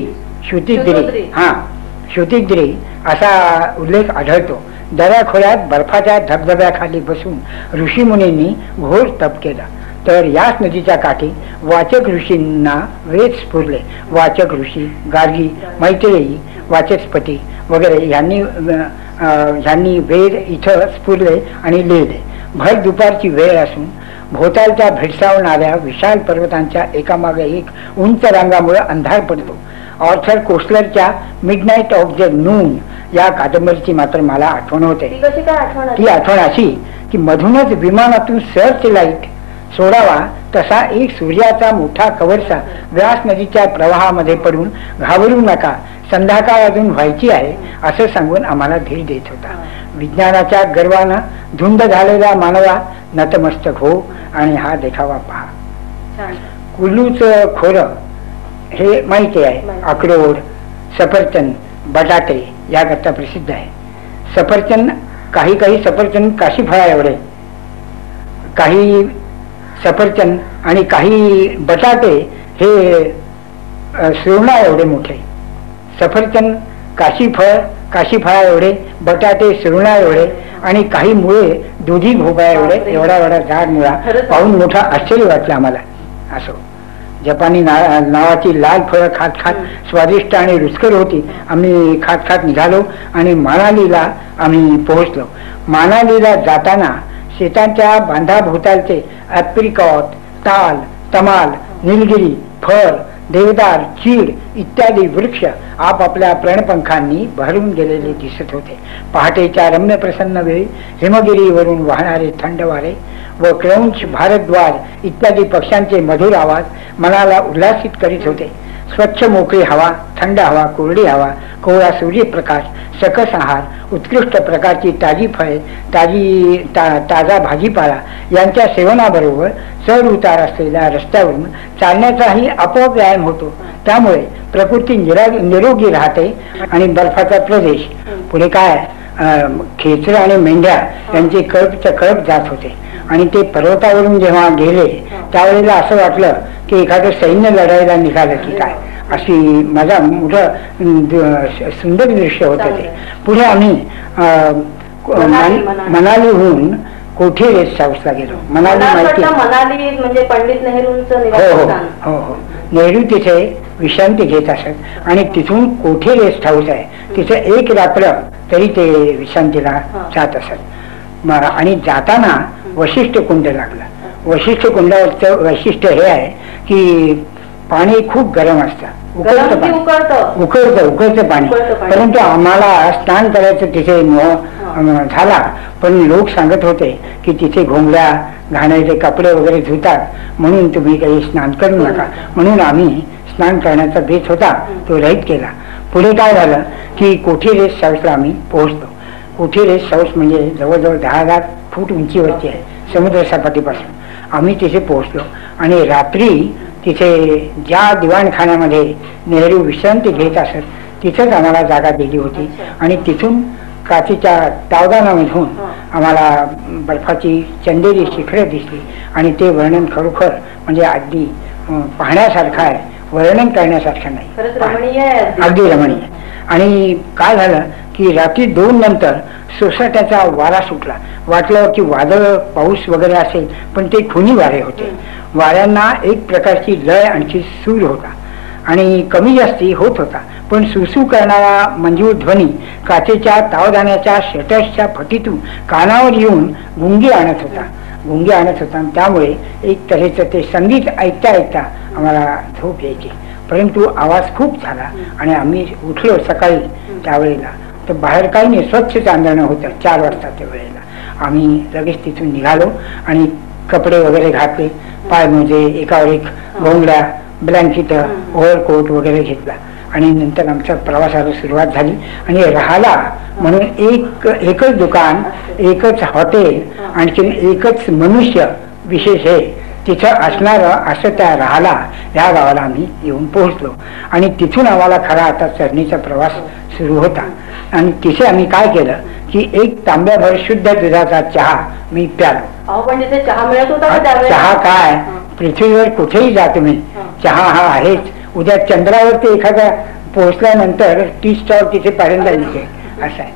असा उल्लेख आढळतो. दऱ्याखोऱ्यात बर्फाच्या धबधब्याखाली बसून ऋषीमुनींनी घोर तप केला. तर याच नदीच्या काठी वाचक ऋषींना वेद स्फुरले. वाचक ऋषी गार्गी मैत्रेयी वाचस्पती वगैरे यांनी वेद इथं स्फुरले आणि लिहिले. भर दुपारची वेळ असून भोवतालच्या भेडसावणाऱ्या विशाल पर्वतांच्या एकामागे एक उंच रांगामुळे अंधार पडतो. ऑर्थर कोस्लरच्या मिडनाईट ऑफ द नून या कादंबरीची मात्र मला आठवण होते. ती आठवण अशी की मधूनच विमानातून सर्च लाईट सोडावा तसा एक सूर्याचा मोठा कवरसा व्यास नदीच्या प्रवाहामध्ये पडून घाबरू नका संध्याकाळ अजून व्हायची आहे असं सांगून आम्हाला धीर देत होता. विज्ञानाच्या गर्वानं धुंद झालेला मानवा नतमस्तक हो आणि हा देखावा पहा. कुल्लूचं खोरं हे माहिती आहे. अक्रोड, सफरचंद, बटाटे याकरता प्रसिद्ध आहे. सफरचंद काही काही सफरचंद काशी फळा एवढे, काही सफरचंद आणि काही बटाटे हे सुरणा एवढे मोठे. सफरचंद काशी फळा एवढे, बटाटे सुरणा एवढे आणि काही मुळे दुधी भोपळा एवढे, एवढा एवढा झाड मुळा पाहून मोठा आश्चर्य वाटलं आम्हाला. असो जपानी नावाची लाल फळं खात खात स्वादिष्ट आणि रुचकर होती. आम्ही खात खात निघालो आणि मनालीला आम्ही पोहोचलो. मनालीला जाताना शेतांच्या बांधाभोवतालचे ॲप्रिकॉट, ताल, तमाल, निलगिरी, फळ, देवदार, चीड इत्यादी वृक्ष आपापल्या प्रणपंखांनी भरून गेलेले दिसत होते. पहाटेच्या रम्य प्रसन्न वेळी हिमगिरीवरून वाहणारे थंड वारे व क्रौंच, भारद्वाज इत्यादी पक्ष्यांचे मधुर आवाज मनाला उल्हासित करीत होते. स्वच्छ मोकळी हवा, थंड हवा, कोरडी हवा, कोवळा सूर्यप्रकाश, सकस आहार, उत्कृष्ट प्रकारची ताजी फळे, ताजा भाजीपाला यांच्या सेवनाबरोबर चढ उतार असलेल्या रस्त्यावरून चालण्याचाही आपोआप व्यायाम होतो. त्यामुळे प्रकृती निरोगी राहते आणि बर्फाचा प्रदेश पुढे काय खेचर आणि मेंढ्या यांचे कळप जात होते. आणि ते पर्वतावरून जेव्हा गेले त्यावेळेला असं वाटलं की एखादं सैन्य लढायला निघालं की काय, अशी माझा मोठं सुंदर दृश्य होतं ते. पुढे आम्ही मनालीहून कोठी रेस्ट हाऊसला गेलो. मनाली म्हणजे पंडित नेहरूंचं हो हो हो, नेहरू तिथे विश्रांती घेत असत आणि तिथून कोठी रेस्ट हाऊस आहे, तिथे एक रात्र तरी ते विश्रांतीला जात असत. आणि जाताना वशिष्ठ कुंड लागला. वशिष्ठ कुंडावरचं वैशिष्ट्य हे आहे की पाणी खूप गरम असतं, उकळतं पाणी. परंतु आम्हाला स्नान करायचं तिथे झाला, पण लोक सांगत होते की तिथे घोंगड्या, घाण्याचे कपडे वगैरे धुतात, म्हणून तुम्ही काही स्नान करू नका. म्हणून आम्ही स्नान करण्याचा बेत होता तो रहित केला. पुढे काय झालं की कोठी रेस्ट हाऊसला आम्ही पोहोचलो. कोठी रेस्ट हाऊस म्हणजे जवळजवळ 10,000 फूट उंचीवरती आहे समुद्र सपाटीपासून. आम्ही तिथे पोहोचलो आणि रात्री तिथे ज्या दिवाणखान्यामध्ये नेहरू विश्रांती घेत असत तिथेच आम्हाला जागा दिली होती. आणि तिथून काचीच्या तावदानामधून आम्हाला बर्फाची चंदेरी शिखरं दिसली आणि ते वर्णन खरोखर म्हणजे अगदी पाहण्यासारखं आहे, वर्णन करण्यासारखं नाही, अगदी रमणीय. आणि काय झालं की रात्री 2 नंतर सोसाट्याचा वारा सुटला. वाटलं की वादळ पाऊस वगैरे असेल, पण ते खुनी वारे होते. वाऱ्यांना एक प्रकारची लय आणखी सूर होता आणि कमी जास्ती होत होता, पण सुसू करणारा मंजूर ध्वनी काचेच्या तावदाण्याच्या शटर्सच्या फटीतून कानावर येऊन गुंगी आणत होता. त्यामुळे एक तऱ्हेचं ते संगीत ऐकता ऐकता आम्हाला झोप यायची. परंतु आवाज खूप झाला आणि आम्ही उठलो सकाळी त्यावेळेला तर बाहेर काही नाही, स्वच्छ चांदणं होतं. 4 वाजताच्या वेळेला आम्ही लगेच तिथून निघालो आणि कपडे वगैरे घातले, पायमोजे, एकावर एक घोंगड्या, ब्लँकेट, ओव्हरकोट वगैरे घेतला आणि नंतर आमच्या प्रवासाला सुरुवात झाली. आणि राहायला म्हणून एकच दुकान, एकच हॉटेल, आणखीन एकच मनुष्य विशेष हे तिथं असणारं असं त्या राहायला ह्या गावाला आम्ही येऊन पोहोचलो. आणि तिथून आम्हाला खरा आता चढणीचा प्रवास सुरू होता. आणि तिथे आम्ही काय केलं की 1 तांब्याभर शुद्ध दुधाचा चहा मी प्यालो. चहा काय, पृथ्वीवर कुठेही जा तुम्ही, चहा हा आहेच. उद्या चंद्रावरती एखादा पोहोचल्यानंतर टी स्टॉल तिथे पहिल्यांदा निघेल असं आहे.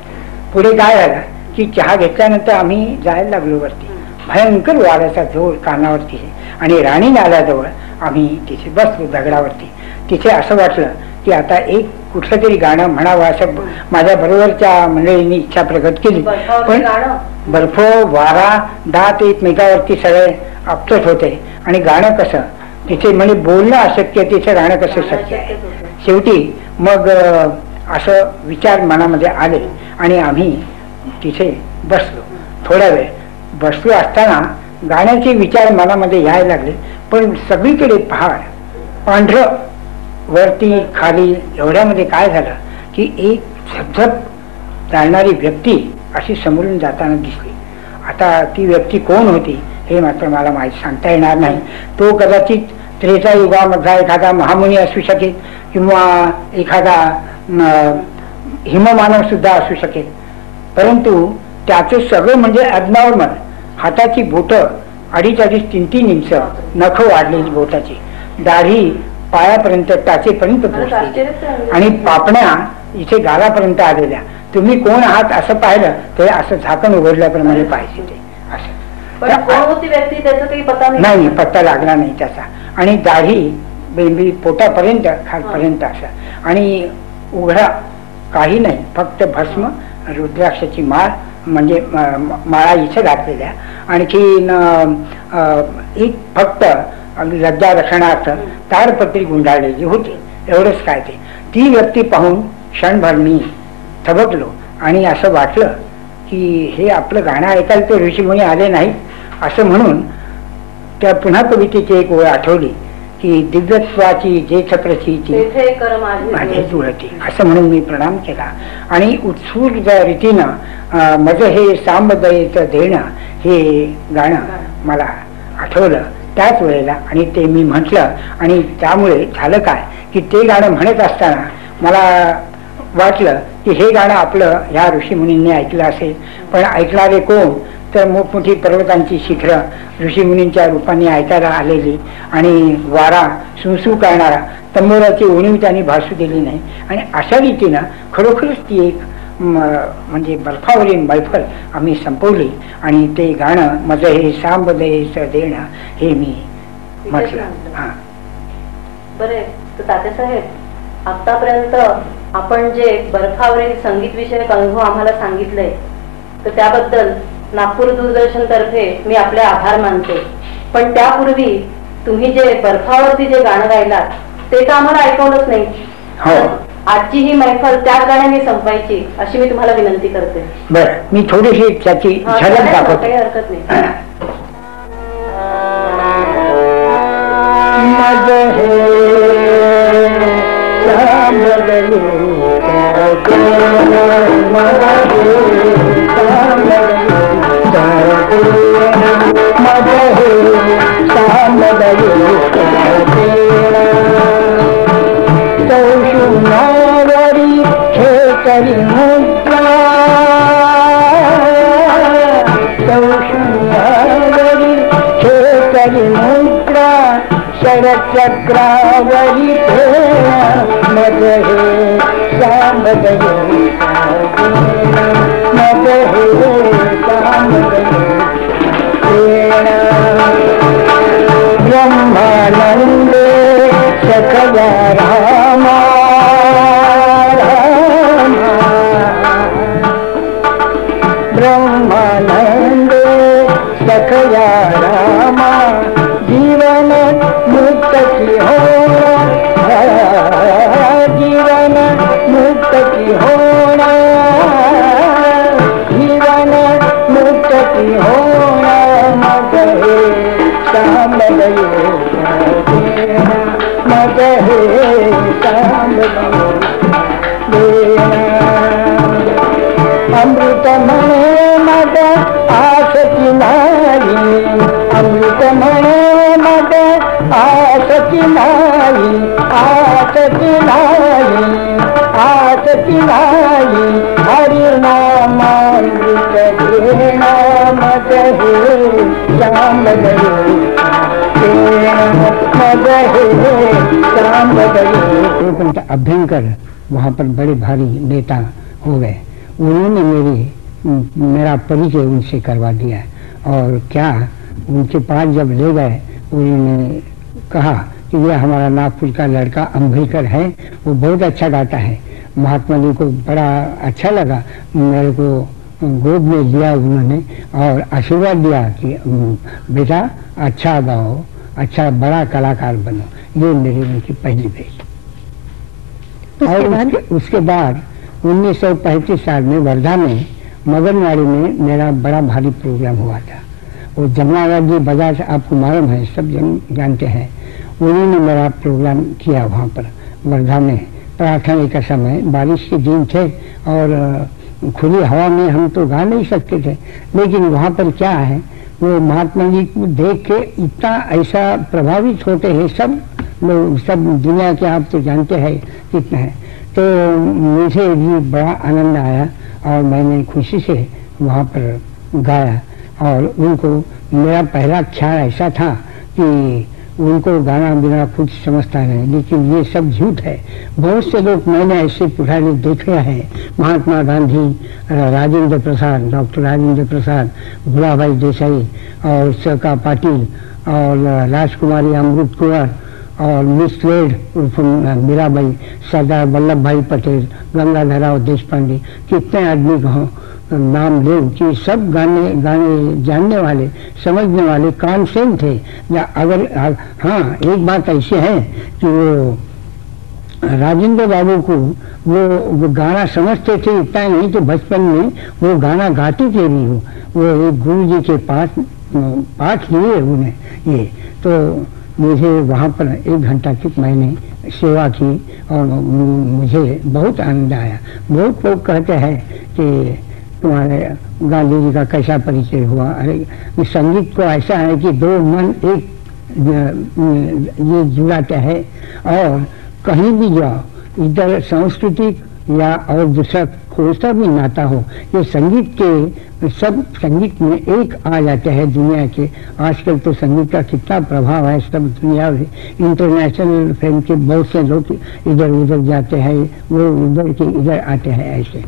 पुढे काय झालं की चहा घेतल्यानंतर आम्ही जायला लागलो वरती. भयंकर वाऱ्याचा जोर कानावरती आणि राणी नाल्याजवळ आम्ही तिथे बसलो दगडावरती. तिथे असं वाटलं की आता एक कुठलं तरी गाणं म्हणावं असं माझ्या बरोबरच्या मंडळींनी इच्छा प्रकट केली. पण बर्फ, वारा, दात एकमेकावरती सगळे आपटत होते आणि गाणं कसं तिथे म्हणजे बोलणं अशक्य, तिथे गाणं कसं शक्य आहे. शेवटी मग असं विचार मनामध्ये आले आणि आम्ही तिथे बसलो. थोडा वेळ बसलो असताना गाण्याचे विचार मनामध्ये यायला लागले. पण सगळीकडे पहाड, पांढरं, वरती खाली, एवढ्यामध्ये काय झालं की एक झपझप चालणारी व्यक्ती अशी समोरून जाताना दिसली. आता ती व्यक्ती कोण होती हे मात्र मला माहीत सांगता येणार नाही. तो कदाचित त्रेतायुगामधला एखादा महामुनी असू शकेल किंवा एखादा हिममानव सुद्धा असू शकेल, परंतु त्याचं सगळं म्हणजे ॲबनॉर्मल. हाताची बोटं 2.5-3 इंच, नख वाढलेली बोटाची, दाढी पायापर्यंत टाचेपर्यंत पोहोचली आणि पापण्या इथे गालापर्यंत आलेल्या. तुम्ही कोण आहात असं पाहिलं तर असं झाकण उघडल्याप्रमाणे पाहिजे ते असं. नाही, पत्ता लागला नाही त्याचा. आणि दाढी बेंबी पोटापर्यंत खालपर्यंत असं, आणि उघडा काही नाही, फक्त भस्म, रुद्राक्षाची माळ म्हणजे माळा इथे घातलेल्या, आणखी एक फक्त लज्जा रक्षणार्थ ताडपत्री गुंडाळलेली होती, एवढंच काय ते. ती व्यक्ती पाहून क्षणभर मी थबकलो आणि असं वाटलं की हे आपलं गाणं ऐकायला ते ऋषीमुनी आले नाही असं म्हणून त्या पुन्हा कवितेची एक ओळ आठवली की दिव्यत्वाची जे छत्रची माझे जुळती, असं म्हणून मी प्रणाम केला आणि उत्स्फूर्त रीतीनं माझं हे सांबदयेचं देणं हे गाणं मला आठवलं त्याच वेळेला आणि ते मी म्हटलं. आणि त्यामुळे झालं काय की ते गाणं म्हणत असताना मला वाटलं की हे गाणं आपलं ह्या ऋषीमुनींनी ऐकलं असेल, पण ऐकणारे कोण तर मोठमोठी पर्वतांची शिखरं ऋषीमुनींच्या रूपाने ऐकायला आलेली आणि वारा सुसू करणारा तंबोराची उणीव त्यांनी भासू दिली नाही. आणि अशा रीतीनं खरोखरच ती एक म्हणजे बर्फावरील मैफल आम्ही संपवली आणि ते गाणं माझं हे सांबदयेचं देणं हे मी म्हटलं. हा बरे तात्यासाहेब, आतापर्यंत आपण जे बर्फावरील संगीत विषयक अनुभव आम्हाला सांगितले तर त्याबद्दल नागपूर दूरदर्शन तर्फे मी आपले आभार मानते. पण त्यापूर्वी तुम्ही जे बर्फावरती जे गाणं गायलात ते तर आम्हाला ऐकवलंच नाही. आजची ही मैफल त्याच गाण्याने संपायची अशी मी तुम्हाला विनंती करते. बरं, मी थोडीशी त्याची झलक दाखवते. काही हरकत नाही. चक्रावरी मद हे सांबदये मद हे सांबदये ब्रह्मानंदे सखया रामा ब्रह्मानंदे सखया रामा जीवन मुक्त की होना जीवन मुक्त की होना जीवन मुक्त की होना मद हे सांबदये मद हे सांबदये अमृत मणे मद आसकी नाही अमृत मणे मद आसकी नाही आसकी नाही आसकी नाही हरिनामामृत घेणा मद हे सांबदये मद हे सांबदये. अभ्यंकर वहाँ पर बड़े भारी नेता हो गए, उन्होंने मेरा परिचय उनसे करवा दिया. और क्या उनके पास जब ले गए उन्होंने कहा कि ये हमारा नागपुर का लड़का अंबेडकर है, वो बहुत अच्छा गाता है. महात्मा जी को बड़ा अच्छा लगा, मेरे को गोद में लिया उन्होंने और आशीर्वाद दिया कि बेटा अच्छा गाओ, अच्छा बड़ा कलाकार बनो. ये मेरी उनकी पहली भेंट. और उसके बाद 1935 साल में वर्धा में मगनवाड़ी में मेरा बड़ा भारी प्रोग्राम हुआ था. वो जमुना जी बाजार आपको मालूम है, सब जानते हैं. उन्होंने मेरा प्रोग्राम किया वहाँ पर वर्धा में. प्रार्थना का समय, बारिश के दिन थे और खुली हवा में हम तो गा नहीं सकते थे, लेकिन वहाँ पर क्या है वो महात्मा जी को देख के इतना ऐसा प्रभावित होते हैं सब लोग, सब दुनिया के आप तो जानते हैं कितना है। तो मुझे भी बड़ा आनंद आया और मैंने खुशी से वहाँ पर गाया। और उनको मेरा पहला ख्याल ऐसा था कि उनको गाना बिना कुछ समझता नहीं, लेकिन ये सब झूठ है। बहुत से लोग मैंने ऐसे पुराने देखे हैं, महात्मा गांधी, राजेंद्र प्रसाद, डॉक्टर राजेंद्र प्रसाद, भुलाभाई देसाई और सरका पाटिल और राजकुमारी अमृत कुंवर और मिस वेड उर्फ मीराबाई, सरदार वल्लभ भाई पटेल, गंगाधरराव देशपांडे, कितने आदमी को नाम ले कि सब गाने जानने वाले, समझने वाले, कानसेन थे। या अगर हाँ, एक बात ऐसी है कि वो राजेंद्र बाबू को वो गाना समझते थे, इतना नहीं तो बचपन में वो गाना गाते थे भी। वो एक गुरु जी के पाठ लिए उन्हें ये। तो मुझे वहाँ पर 1 घंटा तक मैंने सेवा की और मुझे बहुत आनंद आया। बहुत लोग कहते हैं कि तुम्हारे गांधी जी का कैसा परिचय हुआ। अरे संगीत को ऐसा है कि दो मन एक ये जुड़ाते हैं, और कहीं भी जाओ, इधर सांस्कृतिक या और दूसरा कोई सा भी नाता हो, ये संगीत के सब संगीत में एक आ जाते हैं दुनिया के। आजकल तो संगीत का कितना प्रभाव है, सब दुनिया में इंटरनेशनल फिल्म के बहुत से लोग इधर उधर जाते हैं, वो उधर के इधर आते हैं ऐसे।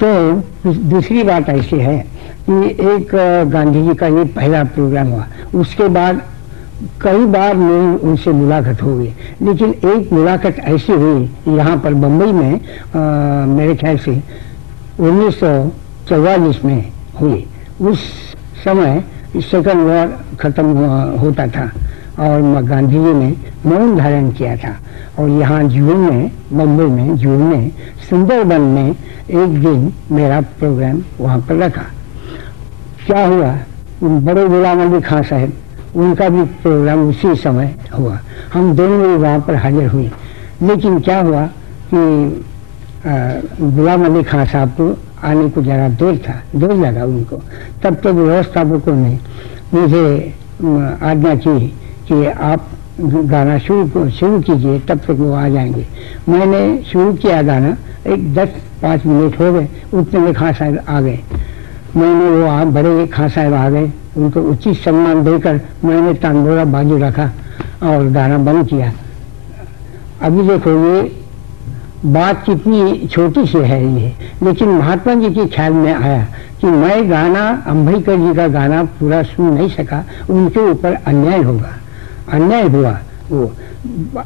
तो दूसरी बात ऐसी है कि एक गांधी जी का ये पहला प्रोग्राम हुआ, उसके बाद कई बार मेरी उनसे मुलाकात हो गई, लेकिन एक मुलाकात ऐसी हुई यहाँ पर बम्बई में, मेरे ख्याल से 1944 में हुई। उस समय सेकंड वॉर खत्म होता था और गांधी जी ने मौन धारण किया था। और यहाँ जून में, बम्बई में जून में सुंदरबन में एक दिन मेरा प्रोग्राम वहाँ पर रखा। क्या हुआ, बड़े गुलाम अली खां साहब, उनका भी प्रोग्राम उसी समय हुआ। हम दोनों वहाँ पर हाजिर हुए। लेकिन क्या हुआ कि गुलाम अली खां साहब को आने को जरा देर लगा उनको। तब तक व्यवस्थापकों ने मुझे आज्ञा की कि आप गाना शुरू कीजिए, तब तक वो आ जाएंगे। मैंने शुरू किया गाना, एक 10-5 मिनट हो गए, उतने में खां साहब आ गए। मैंने वो बड़े खां साहब आ गए, उनको उचित सम्मान देकर मैंने तांबोरा बाजू रखा और गाना बंद किया। अभी देखो ये बात कितनी छोटी सी है ये, लेकिन महात्मा जी के ख्याल में आया कि मैं गाना, अंबेडकर जी का गाना पूरा सुन नहीं सका, उनके ऊपर अन्याय होगा। अन्याय हुआ। वो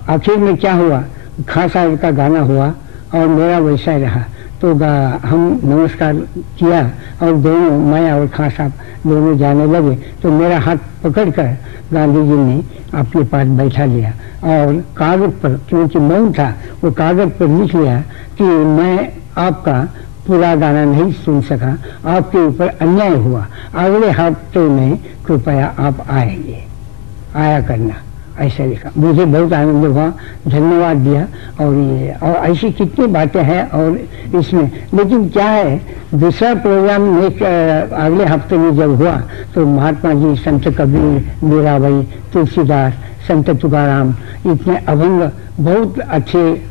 आखिर में क्या हुआ, खां साहब का गाना हुआ और मेरा वैसा रहा। तो हम नमस्कार किया और दोनों, मैं और खां साहब दोनों जाने लगे। तो मेरा हाथ पकड़कर गांधी जी ने अपने पास बैठा लिया और कागज पर, क्योंकि मौन था, वो कागज पर लिख लिया कि मैं आपका पूरा गाना नहीं सुन सका, आपके ऊपर अन्याय हुआ, अगले हफ्ते में कृपया आप आया करना, ऐसा लिखा। मुझे बहुत आनंद हुआ, धन्यवाद दिया। और ऐसी कितनी बातें हैं और इसमें। लेकिन क्या है, दूसरा प्रोग्राम में अगले हफ्ते में जब हुआ तो महात्मा जी, संत कबीर, मीराबाई, तुलसीदास, संत तुकाराम, इतने अभंग बहुत अच्छे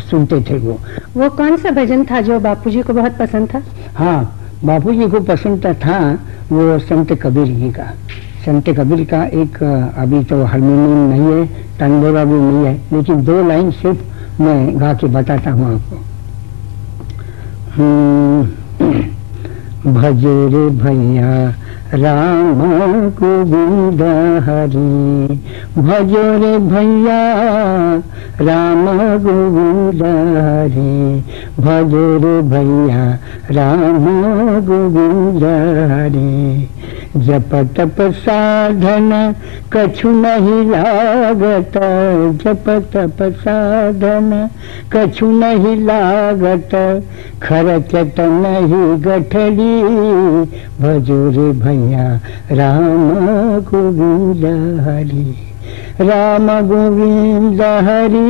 सुनते थे। वो कौन सा भजन था जो बापूजी को बहुत पसंद था? हाँ, बापूजी को पसंद था वो संत कबीर जी का। संत कबीर का एक, अभी तो हारमोनियम नहीं है, तंबोरा भी नहीं है, लेकिन 2 लाइन सिर्फ मैं गा के बताता हूँ आपको। भजो रे भैया राम गोविंद हरि, भजो रे भैया राम गोविंद हरि, भजो रे भैया राम गोविंद हरि। जप तप साधन कछु नहीं लागत, जप तप साधन कछु नहीं लागत, खर्चत नहीं गठरी, भजो रे भैया राम गोविंद हरि। राम गोविंद हरि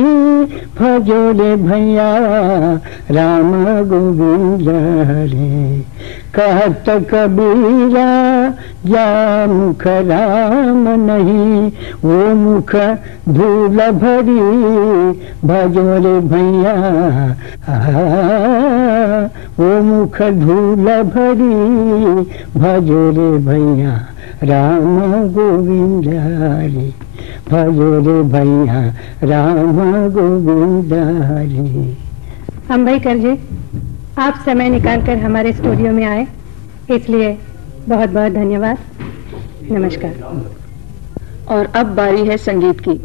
भजो रे भैया राम गोविंद हरि। कहत कबीरा जा मुख राम नहीं, वो मुख धूल भरी भजो रे भैया, वो मुख धूल भरी भजो रे भैया राम गोविंद हरि, भजो रे भैया राम गोविंद हरि। अंबेडकर जी, आप समय निकालकर हमारे स्टूडियो में आए, इसलिए बहुत बहुत धन्यवाद। नमस्कार। और अब बारी है संगीत की।